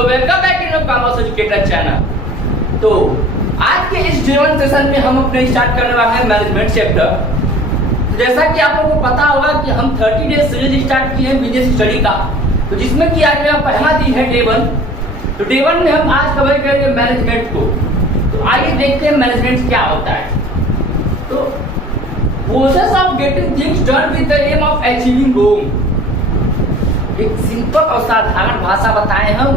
Welcome back in commerce educator channel. तो आज के इस जीवन सेशन में हम अपने स्टार्ट करने वाले हैं मैनेजमेंट चैप्टर। जैसा कि आप लोगों को पता होगा कि हम 30 डेज सीरीज स्टार्ट किए हैं बिजनेस स्टडी का, तो जिसमें कि आज मैं पहला दिन है डे 1। तो डे 1 में हम आज कवर करेंगे मैनेजमेंट को। तो आइए देखते हैं मैनेजमेंट क्या होता है। तो process of getting things done with the aim of achieving goal. एक सिंपल और साधारण भाषा बताएं हम,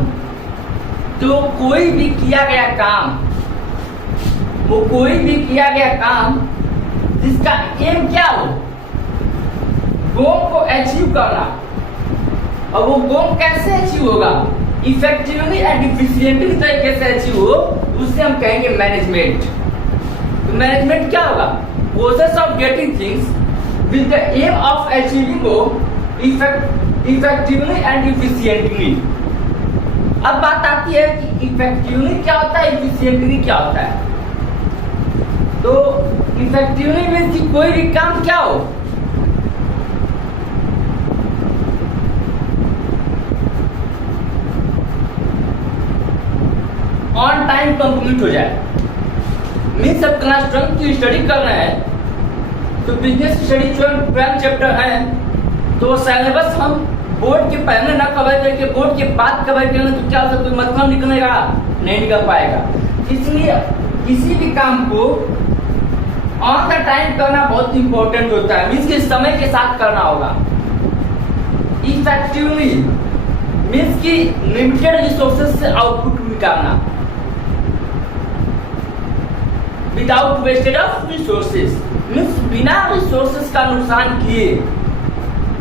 तो कोई भी किया गया काम, वो कोई भी किया गया काम जिसका एम क्या हो, गोल को अचीव करना। और वो गोल कैसे अचीव होगा, इफेक्टिवली एंड इफिशिएंटली तरीके से अचीव हो, उससे हम कहेंगे मैनेजमेंट। तो मैनेजमेंट क्या होगा, process of getting things with the aim of achieving goal effectively and efficiently. अब बात आती है कि इफेक्टिवली क्या होता है, इफिशिएंटली क्या होता है। तो इफेक्टिवली मीन्स कि कोई भी काम क्या हो, ऑन टाइम कंप्लीट हो जाए। मीन्स अब क्लास 12 की स्टडी कर रहे हैं, तो बिजनेस स्टडी 12 चैप्टर है, तो सिलेबस हम बोर्ड के पहले ना कवर करके बोर्ड के बाद कवर करना, तो क्या होगा, कोई मतलब निकलेगा नहीं निकल पाएगा। इसलिए किसी भी काम को ऑन द टाइम करना बहुत इंपॉर्टेंट होता है। मीन्स के समय के साथ करना होगा। इफेक्टिवली मीन्स की लिमिटेड रिसोर्सेज से आउटपुट निकालना, without wastage of resources. Means बिना रिसोर्सेज का नुकसान किए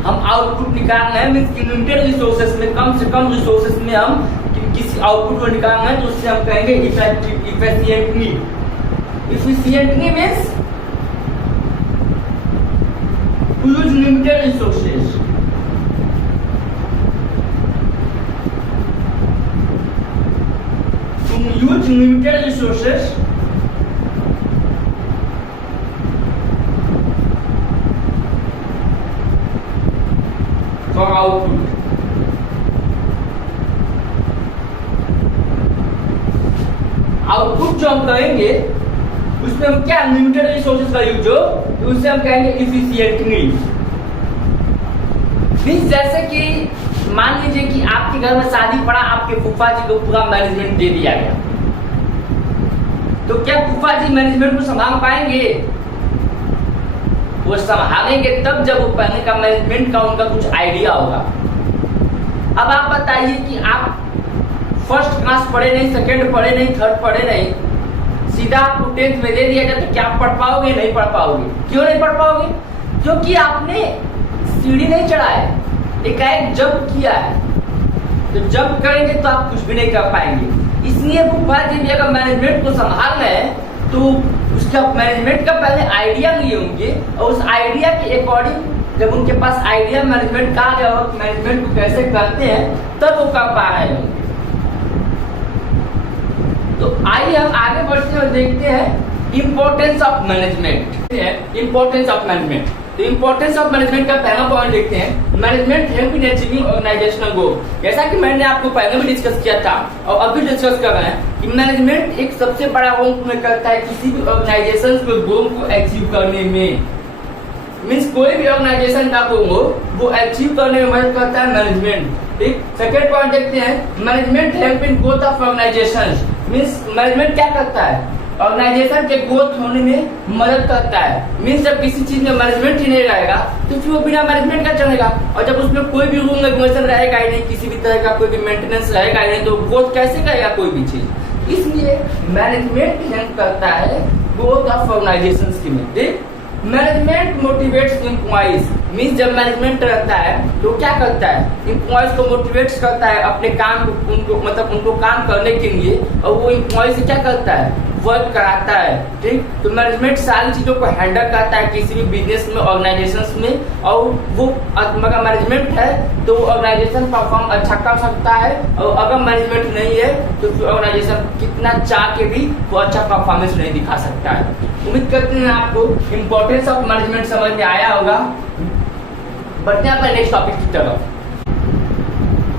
हम आउटपुट निकाल रहे हैं। मीन्स लिमिटेड रिसोर्सेज में, कम से कम रिसोर्सेज में हम किसी आउटपुट को निकाल रहे हैं, तो उससे हम कहेंगे efficiently. Efficiently means to use limited resources. To use limited resources for output. Output जो हम कहेंगे उसमें हम क्या लिमिटेड रिसोर्सेज का यूज हो, तो उससे हम कहेंगे इफिशिएंटली। मीन्स जैसे कि मान लीजिए कि आपके घर में शादी पड़ा, आपके फूफा जी को पूरा मैनेजमेंट दे दिया गया, तो क्या फूफा जी मैनेजमेंट को संभाल पाएंगे? वो संभालेंगे तब जब वो पहले का मैनेजमेंट का उनका कुछ आइडिया होगा। अब आप बताइए कि आप फर्स्ट क्लास पढ़े नहीं, सेकंड पढ़े नहीं, थर्ड पढ़े नहीं, सीधा आपको 10th में दे दिया जाए, तो क्या आप पढ़ पाओगे? नहीं पढ़ पाओगे। क्यों नहीं पढ़ पाओगे? क्योंकि आपने सीढ़ी नहीं चढ़ा है, एकाएक जंप किया है। तो जंप करेंगे तो आप कुछ भी नहीं कर पाएंगे। इसलिए फूफा जी भी अगर मैनेजमेंट को संभाल रहे हैं, तो उसका मैनेजमेंट का पहले आइडिया लिए होंगे, और उस आइडिया के अकॉर्डिंग जब उनके पास आइडिया मैनेजमेंट का आ गया हो, मैनेजमेंट को कैसे करते हैं, तब वो कर पा रहे होंगे। तो आइए हम आगे बढ़ते हैं और देखते हैं importance of management. Importance of management, तो इंपॉर्टेंस ऑफ मैनेजमेंट का पहला पॉइंट देखते हैं, management help in achieving organisational goal. जैसा कि मैंने आपको पहले भी डिस्कस किया था और अभी डिस्कस कर रहे हैं कि मैनेजमेंट एक सबसे बड़ा रोल प्ले करता है किसी भी ऑर्गेनाइजेशन के गोल को अचीव करने में। मीन्स कोई भी ऑर्गेनाइजेशन का गोल हो, वो अचीव करने में मदद करता है मैनेजमेंट। ठीक, सेकेंड पॉइंट देखते हैं, management help in growth of organisation. Means management क्या करता है, ऑर्गेनाइजेशन के ग्रोथ होने में मदद करता है। मीन्स जब किसी चीज में मैनेजमेंट ही नहीं रहेगा, तो फिर वो बिना मैनेजमेंट का चलेगा, और जब उसमें कोई भी रूल रेगुलेशन रहेगा ही नहीं, किसी भी तरह का कोई भी मेंटेनेंस रहेगा ही नहीं, तो ग्रोथ कैसे करेगा कोई भी चीज। इसलिए मैनेजमेंट हेल्प करता है ग्रोथ ऑफ ऑर्गेनाइजेशन की। Management motivates employees. मीन्स जब मैनेजमेंट रहता है तो क्या करता है, एम्प्लॉइज को मोटिवेट करता है अपने काम को, उनको काम करने के लिए, और वो एम्प्लॉय से क्या करता है, वर्क कराता है। ठीक, तो मैनेजमेंट सारी चीजों को हैंडल करता है किसी भी बिजनेस में, ऑर्गेनाइजेशन में, और वो अगर मैनेजमेंट है तो ऑर्गेनाइजेशन परफॉर्म अच्छा कर सकता है, और अगर मैनेजमेंट नहीं है तो ऑर्गेनाइजेशन कितना चाह के भी वो अच्छा परफॉर्मेंस नहीं दिखा सकता है। उम्मीद करते हैं आपको इंपॉर्टेंस ऑफ मैनेजमेंट समझ में आया होगा। बढ़ते हैं अपने नेक्स्ट टॉपिक की तरफ।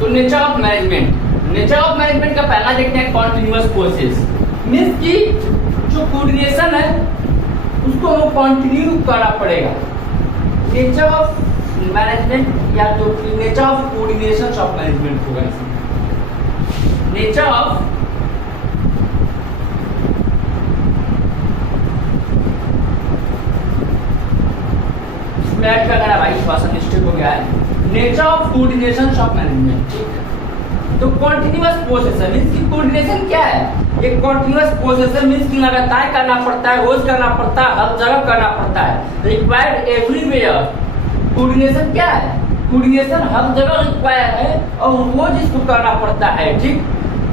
तो nature of management. Nature of management का पहला देखते हैं कॉन्टिन्यूअस प्रोसेस। मीन्स की जो कोऑर्डिनेशन है उसको हमें कंटिन्यू करना पड़ेगा। नेचर ऑफ मैनेजमेंट या जो nature of coordination of management होगा। नेचर ऑफ ऐड करना है भाई, थोड़ा सा मिस्टेक हो गया है। Nature of coordination of management, ठीक है। तो कॉन्टिन्यूअस प्रोसेसर मींस की कोऑर्डिनेशन क्या है? एक कॉन्टिन्यूअस प्रोसेसर मींस की लगातार करना पड़ता है, रोज करना पड़ता है, हर जगह करना पड़ता है, रिक्वायर्ड एवरीवेयर। कोऑर्डिनेशन क्या है? कोऑर्डिनेशन हर जगह रिक्वायर्ड है और रोज इसको करना पड़ता है, ठीक।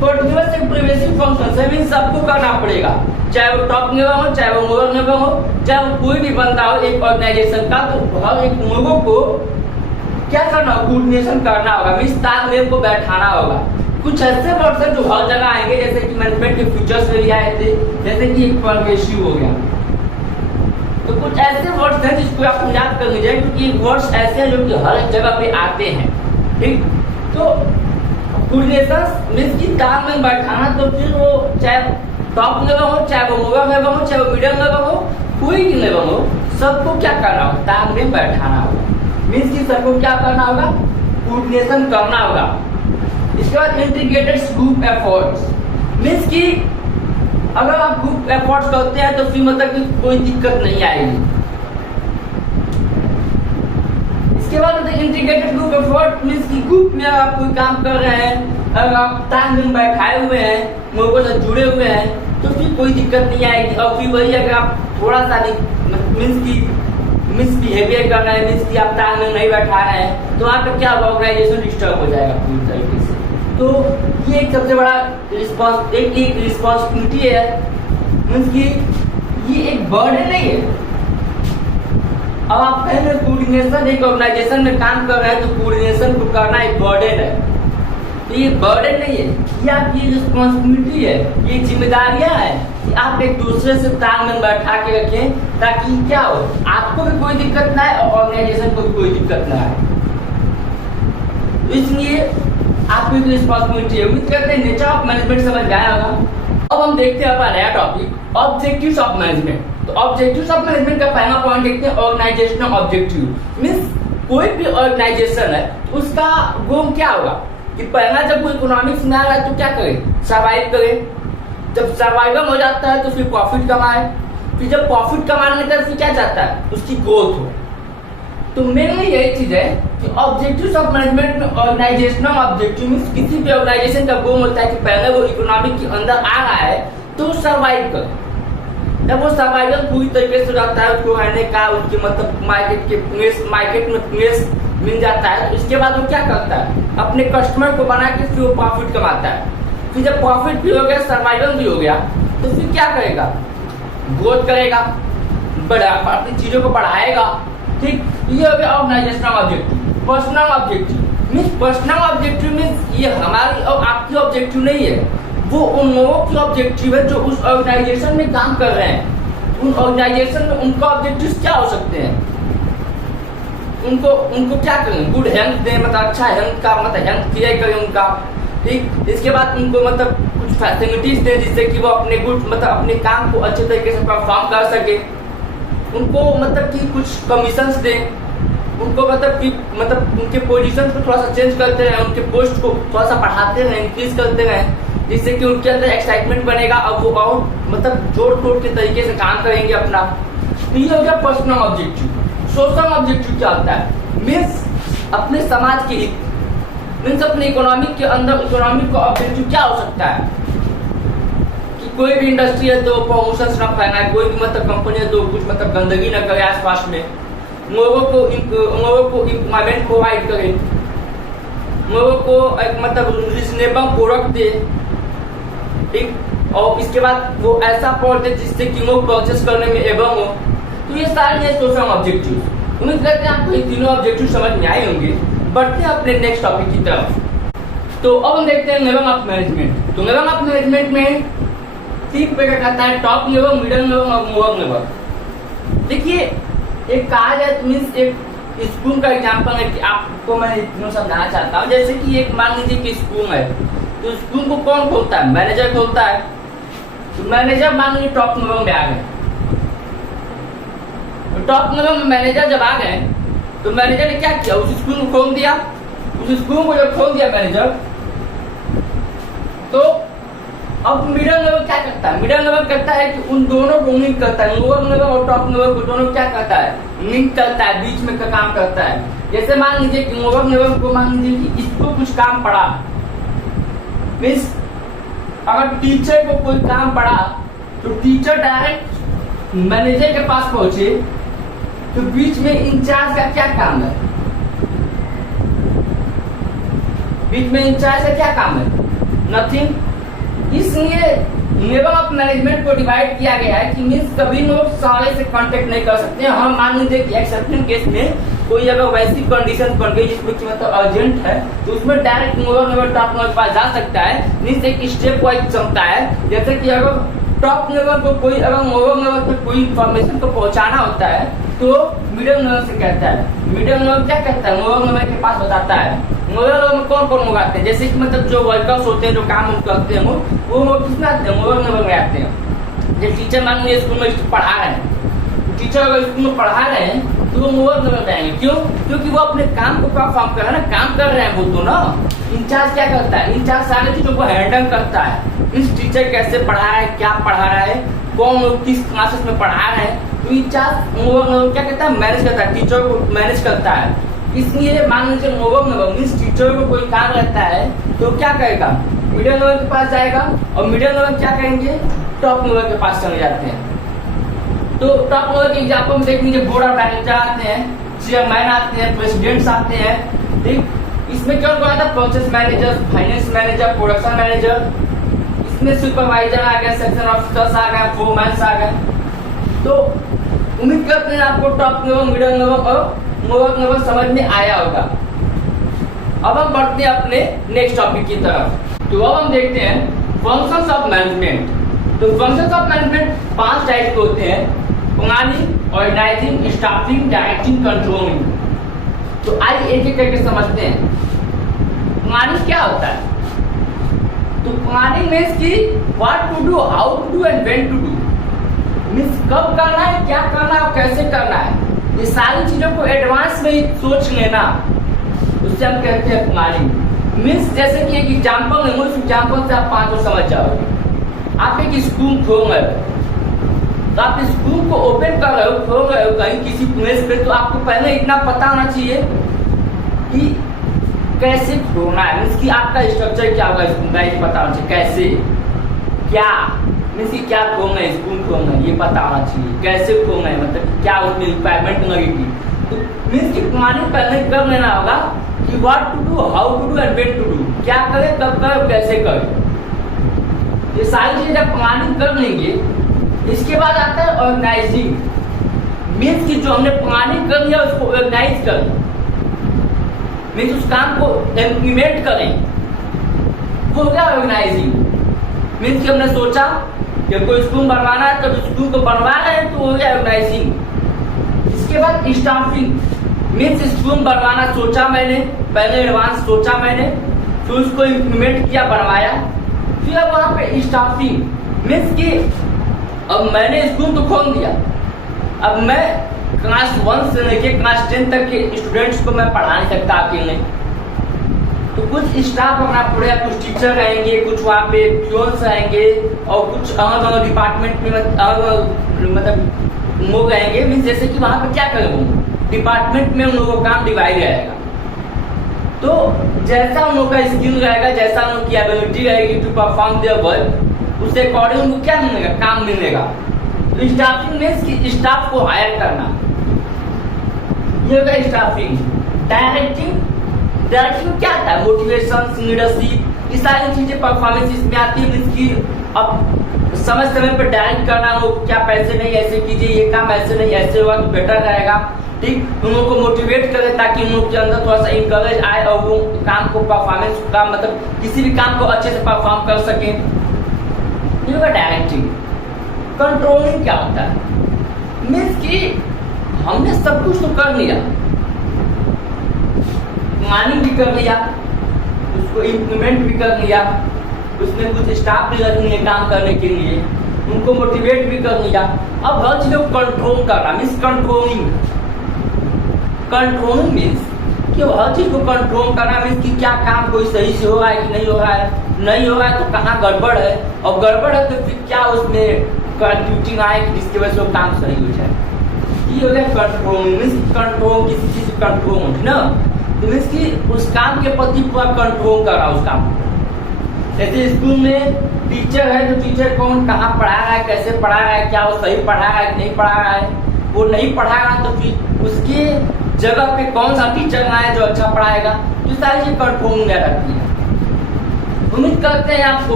कॉन्टिन्यूअस एक प्रिवेसिव फंक्शन है, मींस सबको करना पड़ेगा, चाहे वो टॉप लेवल हो, चाहे वो लोअर लेवल हो, चाहे वो कोई भी बंदा हो एक ऑर्गेनाइजेशन का, तो हर एक लोगों को क्या करना होगा? कोऑर्डिनेशन करना होगा, मींस तालमेल को बैठाना होगा। कुछ ऐसे वर्ड्स हैं जो हर जगह आएंगे, जैसे कि मैनेजमेंट के फीचर्स में भी आए थे, जैसे कि एक परवेसिव हो गया। तो कुछ ऐसे वर्ड्स हैं जिसको आप याद कर लीजिए, क्योंकि वर्ड्स ऐसे हैं जो कि हर एक जगह पे आते हैं, ठीक। तो कोऑर्डिनेशन मींस की तालमेल बैठाना, तो फिर वो चाहे टॉप लेवल हो, चाहे वो लोअर लेवल हो, चाहे वो मिडिल लेवल हो, कोई भी लेवल हो, सबको क्या करना होगा? तालमेल बैठाना होगा। मींस की सबको क्या करना होगा? कोऑर्डिनेशन करना होगा। इसके बाद इंटीग्रेटेड ग्रुप एफर्ट्स मींस की अगर आप ग्रुप एफर्ट्स करते हैं तो फिर मतलब कि कोई दिक्कत नहीं आएगी। इसके बाद इंटीग्रेटेड ग्रुप एफर्ट मींस की ग्रुप में आप कोई काम कर रहे हैं, अगर आप तालमेल बैठाए हुए हैं, लोगों से जुड़े हुए हैं, तो फिर कोई दिक्कत नहीं आएगी। और फिर वही अगर आप थोड़ा सा मींस की मिसबिहेवियर कर रहे हैं, मींस की आप तालमेल नहीं बैठा रहे हैं, तो वहाँ पे क्या होगा? ऑर्गेनाइजेशन डिस्टर्ब हो जाएगा पूरी तरीके से। तो ये एक सबसे बड़ा रिस्पॉन्सिबिलिटी है, मींस की ये एक बर्डन नहीं है। अब आप कहेंगे कोऑर्डिनेशन, एक ऑर्गेनाइजेशन में काम कर रहे हैं तो कोऑर्डिनेशन को करना एक बर्डन है, तो ये बर्डन नहीं है, ये आपकी रिस्पॉन्सिबिलिटी है, ये जिम्मेदारियां हैं कि आप एक दूसरे से तालमेल बैठा के रखें, ताकि क्या हो? आपको भी कोई दिक्कत ना आए और ऑर्गेनाइजेशन को भी कोई दिक्कत ना आए। इसलिए आपकी भी रिस्पॉन्सिबिलिटी है। उम्मीद करते हैं नेचर ऑफ मैनेजमेंट समझ में आया होगा। अब हम देखते हैं अपना नया टॉपिक ऑब्जेक्टिव्स ऑफ मैनेजमेंट। तो ऑब्जेक्टिव्स ऑफ मैनेजमेंट का पहला पॉइंट देखते हैं ऑर्गेनाइजेशनल ऑब्जेक्टिव। मींस कोई भी ऑर्गेनाइजेशन है उसका गोल क्या होगा? कि पहला जब वो इकोनॉमिक्स में आ रहा है तो क्या करे? सर्वाइव करे। जब सर्वाइवल हो जाता है तो फिर प्रॉफिट कमाए, फिर जब प्रॉफिट कमाने का फिर क्या चाहता है? उसकी ग्रोथ हो। तो मेनली यही चीज है कि ऑब्जेक्टिव्स ऑफ मैनेजमेंट में ऑर्गेनाइजेशनल ऑब्जेक्टिव मींस किसी भी ऑर्गेनाइजेशन का गोल होता है कि पहले वो इकोनॉमिक के अंदर आ रहा है तो सर्वाइव करे। जब वो सर्वाइवल पूरी तरीके से हो जाता है, उसको रहने का, उसके मतलब मार्केट में प्लेस मिल जाता है, तो इसके बाद वो क्या करता है? अपने कस्टमर को बना के फिर वो प्रॉफिट कमाता है। फिर जब प्रॉफिट भी हो गया, सर्वाइवल भी हो गया, तो फिर क्या करेगा? ग्रोथ करेगा, अपनी चीजों को बढ़ाएगा, ठीक। ये हो गया organisational objective. Personal objective means personal objective means ये हमारी और आपकी ऑब्जेक्टिव नहीं है, वो उन लोगों की ऑब्जेक्टिव है जो उस ऑर्गेनाइजेशन में काम कर रहे हैं। उन ऑर्गेनाइजेशन में उनका ऑब्जेक्टिव क्या हो सकते हैं? उनको क्या करें? गुड हेल्थ दें, मतलब अच्छा हेल्थ का मतलब हेल्थ केयर करें उनका, ठीक। इसके बाद उनको मतलब कुछ फैसिलिटीज दें जिससे कि वो अपने गुड मतलब अपने काम को अच्छे तरीके से परफॉर्म कर सके। उनको मतलब कि कुछ कमीशंस दें, उनको मतलब उनके पोजीशन को थोड़ा सा चेंज करते रहे, उनके पोस्ट को थोड़ा सा बढ़ाते रहे, इंक्रीज करते रहे, जिससे कि उनके अंदर एक्साइटमेंट बनेगा और वो और मतलब जोड़ तोड़ के तरीके से काम करेंगे अपना। तो ये हो गया पर्सनल ऑब्जेक्टिव। सोशल ऑब्जेक्टिव क्या होता है? मीन्स अपने समाज के हित, मीन्स अपने इकोनॉमिक के अंदर इकोनॉमिक का ऑब्जेक्टिव क्या हो सकता है? कि कोई भी इंडस्ट्री है तो प्रमोशन ना फैलाए, कोई भी मतलब कंपनी है तो कुछ मतलब गंदगी न करे आसपास में, लोगों को एम्प्लॉयमेंट प्रोवाइड करे, लोगों को एक मतलब रिजनेबल प्रोडक्ट दे, ठीक। और इसके बाद वो ऐसा प्रोडक्ट दे जिससे कि लोग परचेस करने में एवं हो। तो ये सारे हैं सोशल ऑब्जेक्टिव। उम्मीद करते हैं आपको ये तीनों ऑब्जेक्टिव समझ में आए होंगे। बढ़ते हैं अपने नेक्स्ट टॉपिक की तरफ। तो अब हम देखते हैं लेवल ऑफ मैनेजमेंट। तो लेवल ऑफ मैनेजमेंट में 3 प्रकार का आता है, टॉप लेवल, मिडिल लेवल और लोअर लेवल। देखिए एक कहा जाए मीन्स एक स्पून का एग्जांपल है कि आपको मैं इतना समझाना चाहता हूँ। जैसे कि एक मान लीजिए कि स्पून है, तो स्कूल को कौन खोलता है? मैनेजर खोलता है। तो मैनेजर मान लीजिए टॉप लेवल में आ गए, तो टॉप लेवल में मैनेजर जब आ गए तो मैनेजर ने क्या किया? उस स्कूल को खोल दिया। उस स्कूल को जब खोल दिया मैनेजर, तो अब मिडिल लेवल क्या करता है? मिडिल लेवल करता है कि उन दोनों को लिंक करता है, लोअर लेवल और टॉप लेवल को दोनों क्या करता है? लिंक करता है, बीच में का काम करता है। जैसे मान लीजिए कि लोअर लेवल को मान लीजिए कि इसको कुछ काम पड़ा, मीन्स अगर टीचर को कोई काम पड़ा तो टीचर डायरेक्ट मैनेजर के पास पहुंचे, तो बीच में इंचार्ज का क्या काम है? बीच में इंचार्ज का क्या काम है? नथिंग। इसलिए लेवल ऑफ मैनेजमेंट को डिवाइड किया गया है कि मीन्स कभी लोग सारे से कांटेक्ट नहीं कर सकते। हम मान लीजिए कि एक्सेप्शन केस में कोई अगर वैसी कंडीशन बन गई जिसमें कि मतलब अर्जेंट है, तो उसमें direct lower level top level पास जा सकता है। मीन्स एक स्टेप वाइज चलता है। जैसे कि अगर टॉप लेवल को कोई अगर लोअर लेवल पे कोई इंफॉर्मेशन को पहुंचाना होता है तो मिडिल लेवल से कहता है। मिडिल लेवल क्या करता है? लोअर लेवल के पास बताता है। लोअर लेवल में कौन कौन लोग आते हैं? जैसे कि मतलब जो वर्कर्स होते हैं, जो काम करते हैं, वो लोग किसमें आते हैं? लोअर लेवल में आते हैं। जैसे टीचर मान लीजिए स्कूल में पढ़ा रहे हैं, टीचर अगर स्कूल में पढ़ा रहे हैं तो वो लोअर लेवल में आएंगे। क्यों? क्योंकि वो अपने काम को परफॉर्म कर रहे हैं ना, काम कर रहे हैं वो तो ना। इंचार्ज क्या करता है? इंचार्ज सारी चीजों को हैंडल करता है। इस टीचर कैसे पढ़ा रहा है, क्या पढ़ा रहा है, कौन लोग किस क्लासेस में पढ़ा रहे हैं, तो इंचार्ज लोअर क्या कहता है? मैनेज करता है, टीचर को मैनेज करता है। इसलिए मान लीजिए लोअर लेवल मीन्स टीचर को कोई काम रहता है तो क्या करेगा? मिडिल लेवल के पास जाएगा, और मिडिल लेवल क्या करेंगे? टॉप लेवल के पास चले जाते हैं। तो टॉप लेवल के एग्जाम्पल में देख लीजिए, बोर्ड ऑफ डायरेक्टर आते हैं, चेयरमैन आते हैं, प्रेसिडेंट्स आते हैं। ठीक, इसमें क्या होता है? Purchase manager, finance manager, production manager, इसमें सुपरवाइजर आ गए, सेक्शन ऑफिसर्स आ गए, फोरमैन आ गए। तो उम्मीद करते हैं आपको टॉप लेवल, मिडिल लेवल और लोअर लेवल समझ में आया होगा। अब हम बढ़ते हैं अपने नेक्स्ट टॉपिक की तरफ। तो अब हम देखते हैं फंक्शंस ऑफ मैनेजमेंट। तो फंक्शंस ऑफ मैनेजमेंट 5 टाइप के होते हैं: planning, organising, staffing, directing, controlling. तो आइए एक एक करके समझते हैं। प्लानिंग क्या होता है? तो प्लानिंग मीन्स कि what to do, how to do and when to do. Means कब करना है, क्या करना है और कैसे करना है, ये सारी चीजों को एडवांस में ही सोच लेना, उससे हम कहते हैं प्लानिंग। मीन्स जैसे कि एक एग्जाम्पल है, उस एग्जाम्पल से आप 5 और समझ जाओगे। आप एक स्कूल खोल रहे हो, तो आप स्कूल को ओपन कर रहे हो, खोल रहे हो कहीं किसी प्लेस पे, तो आपको पहले इतना पता होना चाहिए कि कैसे खोलना है। मीन्स कि आपका स्ट्रक्चर क्या होगा स्कूल का, ये पता होना चाहिए। कैसे, क्या, मीन्स कि क्या खोलना है, स्कूल खोलना है, ये पता होना चाहिए। कैसे खोलना है, मतलब क्या उसमें रिक्वायरमेंट लगेगी। तो मीन्स कि प्लानिंग पहले कर लेना होगा कि what to do, how to do and when to do. क्या करें, कब करें, कैसे करें, ये सारी चीजें जब प्लानिंग कर लेंगे। इसके बाद आता है ऑर्गेनाइजिंग। मीन्स कि जो हमने प्लानिंग कर लिया उसको ऑर्गेनाइज करें, मीन्स उस काम को इम्प्लीमेंट करें, वो हो गया ऑर्गेनाइजिंग। मीन्स कि हमने सोचा कि कोई स्कूल बनवाना है, तो स्कूल को बनवा रहे हैं, तो हो गया ऑर्गेनाइजिंग। इसके बाद स्टाफिंग। मीन्स स्कूल बनवाना सोचा मैंने, पहले एडवांस सोचा मैंने, फिर उसको इम्प्लीमेंट किया, बनवाया, फिर अब वहाँ पे स्टाफिंग। मीन्स कि अब मैंने स्कूल तो खोल दिया, अब मैं क्लास 1 से लेके क्लास 10 तक के स्टूडेंट्स को मैं पढ़ा नहीं सकता अकेले, तो कुछ स्टाफ रखना पड़ेगा, कुछ टीचर रहेंगे, कुछ वहाँ पे प्यून्स रहेंगे, और कुछ अलग अलग डिपार्टमेंट में मतलब लोग रहेंगे। मीन्स जैसे कि वहाँ पे क्या करेंगे, डिपार्टमेंट में उन लोगों का काम डिवाइड रहेगा। तो जैसा उन लोगों का स्किल रहेगा, जैसा उन लोगों की एबिलिटी रहेगी टू परफॉर्म देयर वर्क, उसके अकॉर्डिंग उनको क्या मिलेगा, काम मिलेगा। तो स्टाफिंग मीन्स कि स्टाफ को हायर करना, ये होगा स्टाफिंग। डायरेक्टिंग, डायरेक्टिंग क्या था? मोटिवेशन, लीडरशिप, ये सारी चीजें परफॉर्मेंस इसमें आती है। मीन्स कि अब समय समय पर डायरेक्ट करना, वो क्या पैसे नहीं ऐसे कीजिए, ये काम ऐसे नहीं ऐसे होगा तो बेटर रहेगा। ठीक, उन लोगों को मोटिवेट करें ताकि उन लोगों के अंदर थोड़ा सा इंकरेज आए और वो काम को परफॉर्मेंस का मतलब किसी भी काम को अच्छे से परफॉर्म कर सके। ये होगा डायरेक्टिंग। कंट्रोलिंग क्या होता है? मीन्स कि हमने सब कुछ तो कर लिया, प्लानिंग भी कर लिया, उसको इम्प्लीमेंट भी कर लिया, उसमें कुछ स्टाफ भी रख लिए काम करने के लिए, उनको मोटिवेट भी कर लिया। अब हर चीज को कंट्रोल करना मीन्स कंट्रोलिंग। कंट्रोलिंग मीन्स कि हर चीज को कंट्रोल करना मीन्स कि क्या काम कोई सही से हो रहा है कि नहीं हो रहा है, नहीं हो रहा है तो कहाँ गड़बड़ है, और गड़बड़ है तो फिर क्या उसमें कंट्यूटिंग आए कि जिसकी वजह से वो काम सही हो जाए। ये हो गया कंट्रोल मीन्स कंट्रोल, किसी चीज कंट्रोल ना, तो मीन्स कि उस काम के प्रति पूरा कंट्रोल कर रहा है उस काम को। जैसे स्कूल में टीचर है तो टीचर कौन कहाँ पढ़ा रहा है, कैसे पढ़ा रहा है, क्या वो सही पढ़ा रहा है कि नहीं पढ़ा रहा है, वो नहीं पढ़ा रहा तो फिर उसके जगह पे कौन सा टीचर आए जो अच्छा पढ़ाएगा, तो सारी चीज कंट्रोल में रखती है। उम्मीद करते हैं आपको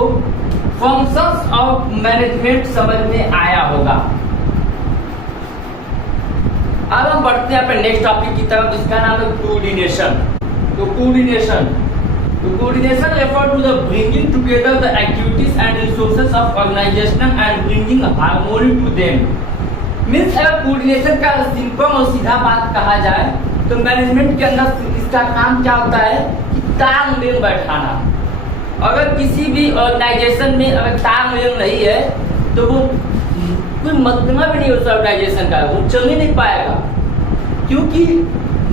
फंक्शंस ऑफ मैनेजमेंट समझ में आया होगा। अब हम बढ़ते हैं अपने नेक्स्ट टॉपिक की तरफ, जिसका नाम है कोऑर्डिनेशन। तो coordination refer to the bringing together the activities and resources of organisation and bringing harmony to them. Means अगर कोऑर्डिनेशन का सिंपल और सीधा बात कहा जाए तो मैनेजमेंट के अंदर इसका काम क्या होता है कि तालमेल बैठाना। अगर किसी भी ऑर्गेनाइजेशन में अगर तालमेल नहीं है तो वो कोई मतलब भी नहीं उस ऑर्गेनाइजेशन का, वो चल ही नहीं पाएगा। क्योंकि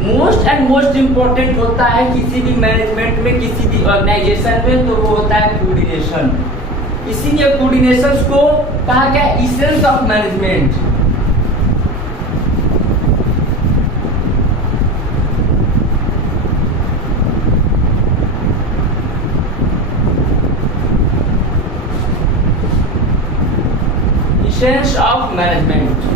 मोस्ट इम्पोर्टेंट होता है किसी भी मैनेजमेंट में, किसी भी ऑर्गेनाइजेशन में, तो वो होता है कोऑर्डिनेशन। इसीलिए कोऑर्डिनेशन को कहा गया essence of management. Essence of management.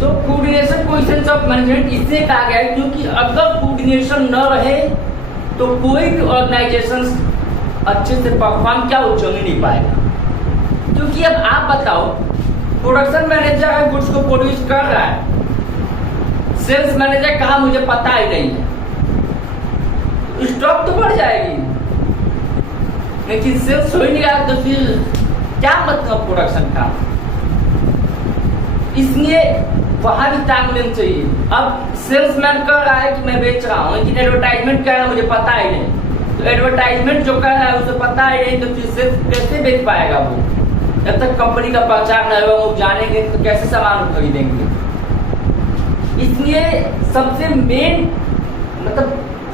तो कोऑर्डिनेशन को एसेंस ऑफ मैनेजमेंट इससे कहा गया है क्योंकि अगर कोऑर्डिनेशन न रहे तो कोई भी ऑर्गेनाइजेशन अच्छे से परफॉर्म क्या हो चल नहीं पाएगा। क्योंकि अब आप बताओ, प्रोडक्शन मैनेजर है, गुड्स को प्रोड्यूस कर रहा है, सेल्स मैनेजर कहा मुझे पता ही नहीं है, स्टॉक तो बढ़ जाएगी, लेकिन सेल्स हो ही नहीं रहा तो फिर क्या मतलब प्रोडक्शन का। इसलिए वहां भी तालमेल चाहिए। अब सेल्समैन कह रहा है कि मैं बेच रहा हूँ, लेकिन एडवर्टाइजमेंट कर रहा है मुझे पता ही नहीं, तो एडवर्टाइजमेंट जो कर रहा है उसे पता ही नहीं, तो फिर सेल्स कैसे बेच पाएगा वो। जब तक कंपनी का पहचान नहीं होगा, वो जानेंगे तो कैसे सामान खरीदेंगे। इसलिए सबसे मेन मतलब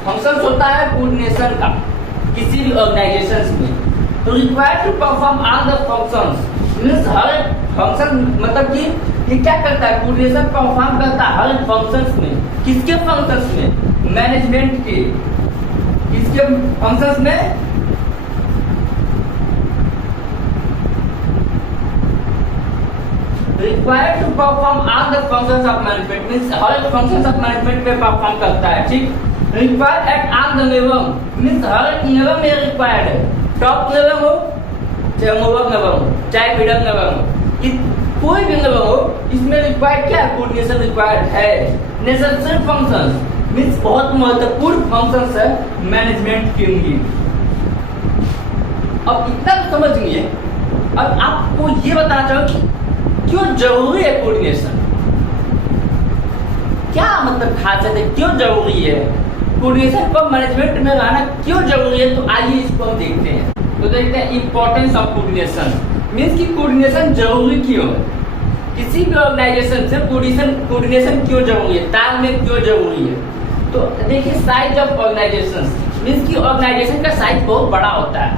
फंक्शन होता है कोऑर्डिनेशन का किसी भी ऑर्गेनाइजेशन में। तो required to perform all the functions means हर फंक्शन, मतलब कि ये क्या करता है, कोऑर्डिनेशन परफॉर्म करता है हर फंक्शंस में। किसके फंक्शंस में? मैनेजमेंट के। किसके फंक्शंस में? Required to perform all the functions of management means हर फंक्शंस ऑफ मैनेजमेंट में परफॉर्म करता है। ठीक, required at all the level means हर लेवल में रिक्वायर्ड है, टॉप लेवल हो चाहे लोअर लेवल हो चाहे मिडिल लेवल हो, कोई भी लेवल हो, इसमें रिक्वायर्ड क्या है? कोऑर्डिनेशन रिक्वायर्ड है। नेसेसरी फंक्शंस मींस बहुत महत्वपूर्ण फंक्शंस है मैनेजमेंट के लिए। अब इतना तो समझ लिए, अब आपको ये बताना चाहूँ कि क्यों जरूरी है कोऑर्डिनेशन, क्या मतलब खासियत है, क्यों जरूरी है कोऑर्डिनेशन को मैनेजमेंट में लाना, क्यों जरूरी है। तो आइए इसको हम देखते हैं। तो देखते हैं इंपॉर्टेंस ऑफ कोऑर्डिनेशन मींस कि कोऑर्डिनेशन जरूरी क्यों है। किसी भी ऑर्गेनाइजेशन से कोऑर्डिनेशन क्यों जरूरी है, तालमेल क्यों जरूरी है। तो देखिए साइज ऑफ ऑर्गेनाइजेशन मींस कि ऑर्गेनाइजेशन का साइज बहुत बड़ा होता है।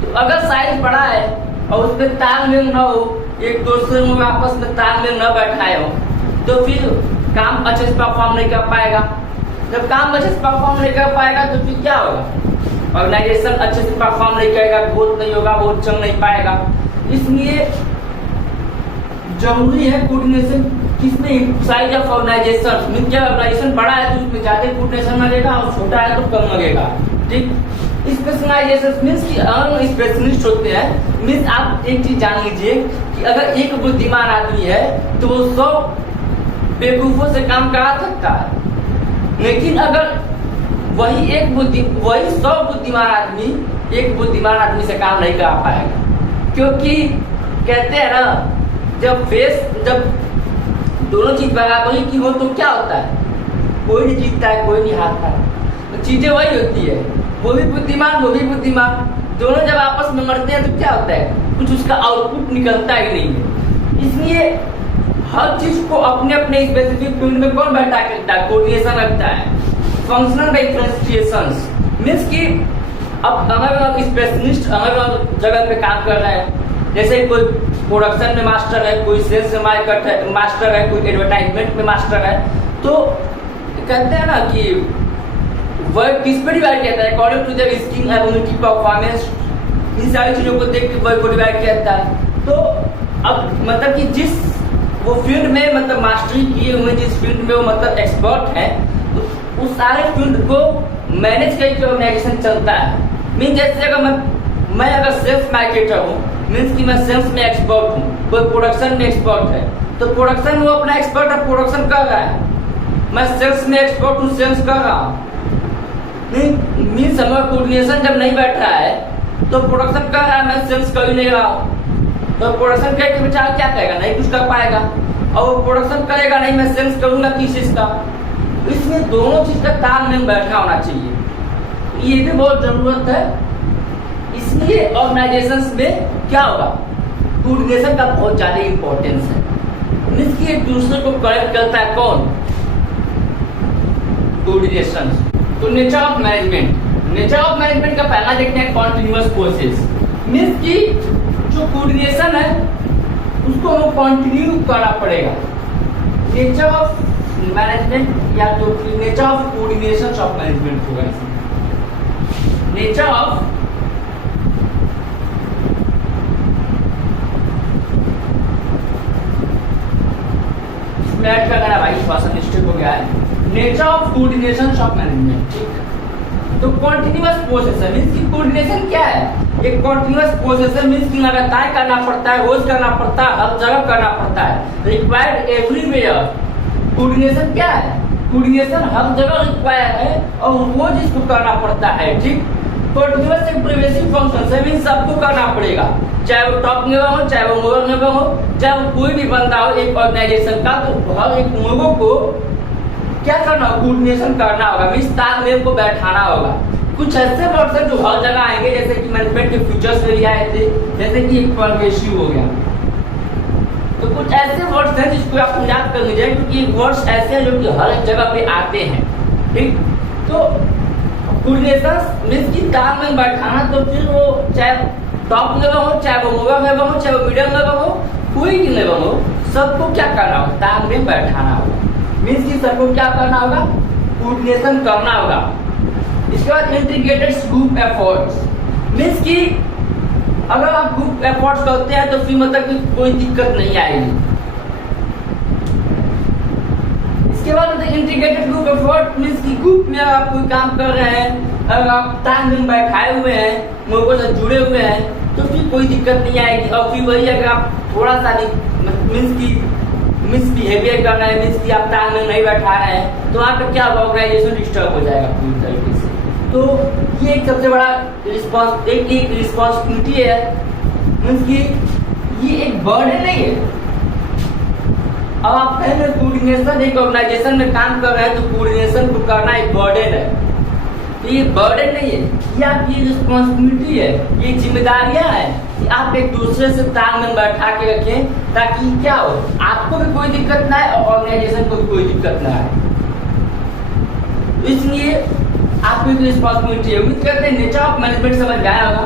तो अगर साइज बड़ा है और उसमें तालमेल न हो, एक दूसरे में आपस में तालमेल न बैठाए हो, तो फिर काम अच्छे से परफॉर्म नहीं कर पाएगा। जब काम अच्छे से परफॉर्म नहीं कर पाएगा तो फिर क्या होगा, ऑर्गेनाइजेशन अच्छे से परफॉर्म नहीं करेगा, ग्रोथ नहीं होगा, वो चल नहीं पाएगा। इसलिए जरूरी है कोऑर्डिनेशन। किसमें? साइज ऑफ ऑर्गेनाइजेशन मींस क्या ऑर्गेनाइजेशन बड़ा है तो उसमें ज्यादा कोऑर्डिनेशन लगेगा और छोटा है तो कम लगेगा। ठीक, स्पेशलाइजेशन मींस कि अलग स्पेशलिस्ट होते हैं। मींस आप एक चीज जान लीजिए कि अगर एक बुद्धिमान आदमी है तो वो 100 बेवकूफों से काम करा सकता है, लेकिन अगर वही 100 बुद्धिमान आदमी एक बुद्धिमान आदमी से काम नहीं करा पाएगा। क्योंकि कहते हैं ना, जब दोनों चीज बराबरी की हो तो क्या होता है, कोई नहीं जीतता है, कोई नहीं हारता है। तो चीजें वही होती है, वो भी बुद्धिमान, दोनों जब आपस में मरते हैं तो क्या होता है, कुछ उसका आउटपुट निकलता ही नहीं है। इसलिए हर चीज को अपने अपने स्पेसिफिक फील्ड में कौन बैठा करता है, कोऑर्डिनेशन रखता है। फंक्शनल डिफरेंशिएशंस मीन्स कि अब अगर स्पेशलिस्ट अलग जगह पे काम कर रहा है, जैसे कोई प्रोडक्शन में मास्टर है, कोई सेल्स में मास्टर है, कोई एडवर्टाइजमेंट में मास्टर है, तो कहते हैं ना कि वर्क किस पर डिवाइड किया जाता है, according to their skill ability performance, इन सारी चीजों को देख के वर्क को डिवाइड किया जाता है। तो अब मतलब कि जिस वो फील्ड में मतलब मास्टरी किए हुए, जिस फील्ड में वो मतलब एक्सपर्ट है, तो उस सारे फील्ड को मैनेज करके ऑर्गेनाइजेशन चलता है। मीन जैसे अगर मैं अगर सेल्स मार्केटर हूँ, मीन्स कि मैं सेल्स में एक्सपर्ट हूँ, कोई प्रोडक्शन में एक्सपर्ट है, तो प्रोडक्शन में वो अपना एक्सपर्ट है, प्रोडक्शन कर रहा है। मैं सेल्स में एक्सपर्ट हूँ, सेल्स कर रहा हूँ। मीन्स हमारा कोऑर्डिनेशन जब नहीं बैठ रहा है तो प्रोडक्शन कर रहा है, मैं सेल्स कर ही नहीं रहा हूँ, तो प्रोडक्शन करके बेचारा क्या करेगा, नहीं कुछ कर पाएगा। और वो प्रोडक्शन करेगा नहीं, मैं सेल्स करूंगा किस चीज का। इसमें दोनों चीज का तालमेल बैठना होना चाहिए, ये भी बहुत जरूरत है। इसलिए ऑर्गेनाइजेशंस में क्या होगा, कोऑर्डिनेशन का बहुत ज्यादा इंपॉर्टेंस है। मीन्स कि एक दूसरे को कनेक्ट करता है कौन, कोऑर्डिनेशन। तो नेचर ऑफ मैनेजमेंट का पहला देखते हैं कॉन्टिन्यूअस प्रोसेस। मीन्स कि जो कोऑर्डिनेशन है उसको हमें कंटिन्यू करना पड़ेगा। नेचर ऑफ मैनेजमेंट या जो nature of coordination of management होगा, नेचर ऑफ ऐड करना भाई, थोड़ा सा मिस्टेक हो गया है। Nature of coordination of management, ठीक। तो कॉन्टिन्यूअस प्रोसेस है, मीन्स कि कोऑर्डिनेशन क्या है, एक कॉन्टिन्यूअस प्रोसेस है, मीन्स कि लगातार करना पड़ता है, रोज करना पड़ता है, हर जगह करना पड़ता है, रिक्वायर्ड एवरीवेयर। कोऑर्डिनेशन क्या है, कोऑर्डिनेशन हर जगह रिक्वायर्ड है और रोज इसको करना पड़ता है, ठीक। कंटिन्यूअस एक प्रिवेसिव फंक्शन है, मीन्स सबको करना पड़ेगा, चाहे वो टॉप लेवल हो, चाहे वो लोअर लेवल हो, चाहे वो कोई भी बंदा हो एक ऑर्गेनाइजेशन का, तो हर एक लोगों को क्या करना होगा, कोऑर्डिनेशन करना होगा, मीन्स तालमेल को बैठाना होगा। कुछ ऐसे वर्ड्स हैं जो हर जगह आएंगे, जैसे कि मैनेजमेंट के फ्यूचर्स में भी आए थे, जैसे कि एक परवेशिव हो गया। तो कुछ ऐसे वर्ड्स हैं जिसको आप याद कर लीजिए, क्योंकि वर्ड्स ऐसे हैं जो कि हर एक जगह पे आते हैं, ठीक। तो कोऑर्डिनेशन मीन्स की तालमेल बैठाना, तो फिर वो चाहे टॉप लेवल हो, चाहे वो लोअर लेवल हो, चाहे वो मिडिल लेवल हो, कोई भी लेवल हो, सबको क्या करना होगा, तालमेल बैठाना होगा। मीन्स कि सबको क्या करना होगा, कोऑर्डिनेशन करना होगा। इसके बाद इंटीग्रेटेड ग्रुप एफर्ट्स, मीन्स कि अगर आप ग्रुप एफर्ट्स करते हैं तो फिर मतलब कि कोई दिक्कत नहीं आएगी। इसके बाद मतलब इंटीग्रेटेड ग्रुप एफर्ट मीन्स कि ग्रुप में अगर आप कोई काम कर रहे हैं, अगर आप तालमेल बैठाए हुए हैं, लोगों से जुड़े हुए हैं, तो फिर कोई दिक्कत नहीं आएगी। और फिर वही अगर आप थोड़ा सा मीन्स की मिसबिहेवियर कर रहे हैं, मीन्स कि आप तालमेल नहीं बैठा रहे हैं, तो वहाँ पे क्या होगा, ऑर्गेनाइजेशन डिस्टर्ब हो जाएगा पूरी तरीके से। तो ये एक सबसे बड़ा रिस्पॉन्सिबिलिटी है, मीन्स कि ये एक बर्डन नहीं है। अब आप कहेंगे कोऑर्डिनेशन, एक ऑर्गेनाइजेशन में काम कर रहे हैं तो कोऑर्डिनेशन को करना एक बर्डन है, तो ये बर्डन नहीं है, ये आपकी रिस्पॉन्सिबिलिटी है, ये जिम्मेदारियां हैं कि आप एक दूसरे से तालमेल बैठा के रखें, ताकि क्या हो, आपको भी कोई दिक्कत ना आए और ऑर्गेनाइजेशन को भी कोई दिक्कत ना आए। इसलिए आपकी रिस्पॉन्सिबिलिटी है। उम्मीद करते हैं नेचर ऑफ मैनेजमेंट समझ आया होगा।